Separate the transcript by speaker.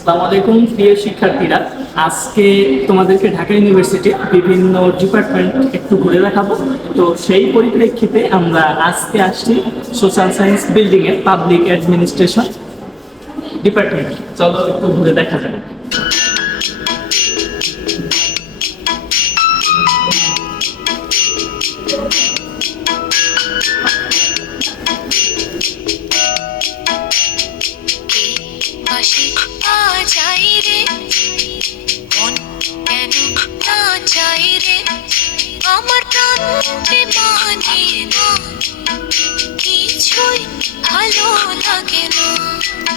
Speaker 1: আসসালামু আলাইকুম, প্রিয় শিক্ষার্থীরা। আজকে তোমাদেরকে ঢাকা ইউনিভার্সিটির বিভিন্ন ডিপার্টমেন্ট একটু ঘুরে দেখাবো। তো সেই পরিপ্রেক্ষিতে আমরা আজকে আসছি সোশ্যাল সায়েন্স বিল্ডিং এর পাবলিক অ্যাডমিনিস্ট্রেশন ডিপার্টমেন্ট চলো একটু ঘুরে দেখা যাবে
Speaker 2: পা চাই রে। মন কেন না চাই আমার প্রাণে মানে না কিছুই ভালো লাগে না।